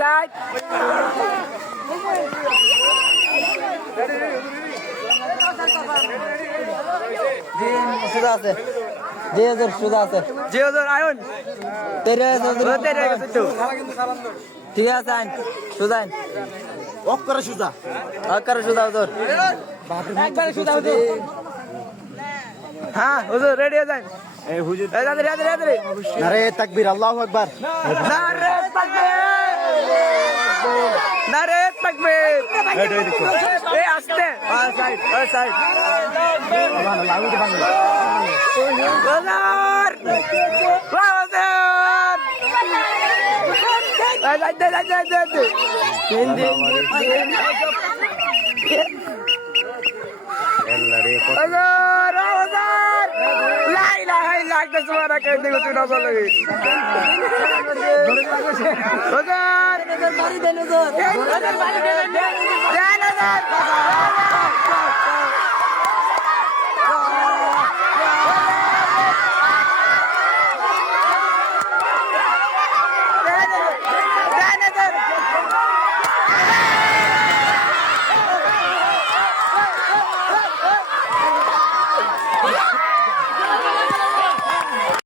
side সুদা আছে 2000 সুদা আছে জি হুজুর আয়ুন 13 ঠিক আছে আইন সুদা আইন অক্করে সুজা আকার সুদা হুজুর একবারে সুদা হুজুর হ্যাঁ হুজুর রেডি হয়ে যান এই হুজুর এই দাদা রেডি রেডি নারে তাকবীর আল্লাহু আকবার নারে তাকবীর নারে তাকবীর এই আস্তে সাইড সাইড আল্লাহু আকবার হুজুর হুজুর হিন্দি হুজুর হুজুর লাই লাই লাই তো তোমারা কে দেখো তুই না বলে হুজুর বাড়ি দেন হুজুর দেন হুজুর